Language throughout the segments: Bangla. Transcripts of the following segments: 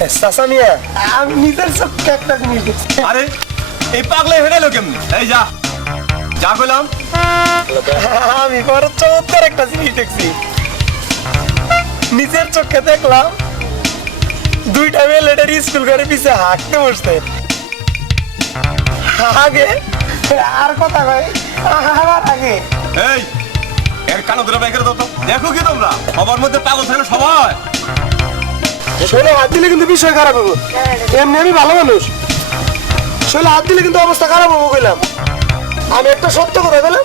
চাচা মিয়া আমি নিজের চোখে একটা আরে এই পাগলে কেমনি? এই যা যা আমি বড় চমৎকার একটা জিনিস দেখছি। নিজের চোখে দেখলাম দুইটা মেয়ে মেলেটারি স্কুল করে পিছে হাঁকতে বসতে আগে আর কথা কয় আমার আগে। এই এর কানো ধরে বাইকের দাও তো দেখো কি তোমরা সবার মধ্যে পাগল থাকে সবাই। শোলে হাত দিলে কিন্তু বিষয় খারাপ হব। এমনি আমি ভালো মানুষ। শোলে হাত দিলে কিন্তু অবস্থা খারাপ হব কইলাম। আমি একটা সত্য কথা বললাম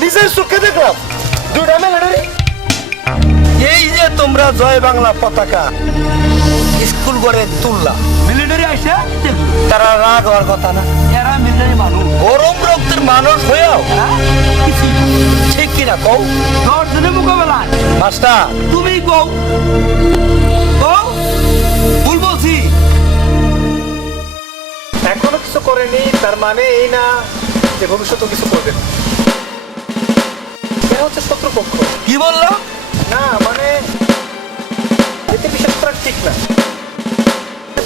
নিজের চোখে দেখলাম দুইটা মেলেটারি এই যে তোমরা জয় বাংলা পতাকা স্কুল করে তুললা। মিলিটারি আইসা? তারা রাগ হওয়ার কথা না। এরা মিলিটারি মানুষ। গরম রক্তের মানুষ হয়েও হ্যাঁ? ঠিক কিনা কও? দশ দিনের মোকাবেলা মাস্টার। তুমি কও? কিছু করেনি তার মানে এই না যে ভবিষ্যতে কিছু করবে না। এরা হচ্ছে শত্রুপক্ষ। কি বলল? না মানে এতে বিশ্বাস করা ঠিক না।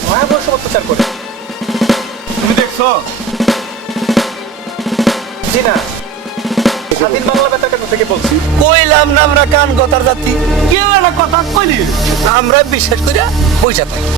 ভয়াবহ সব অত্যাচার করে। তুমি দেখছ? জি না। স্বাধীন বাংলা বেতার থেকে বলছি। কইলাম না আমরা কান কথার জাতি। কেউ একটা কথা? কইলি? আমরা বিশ্বাস করিয়া পয়সা থাকি।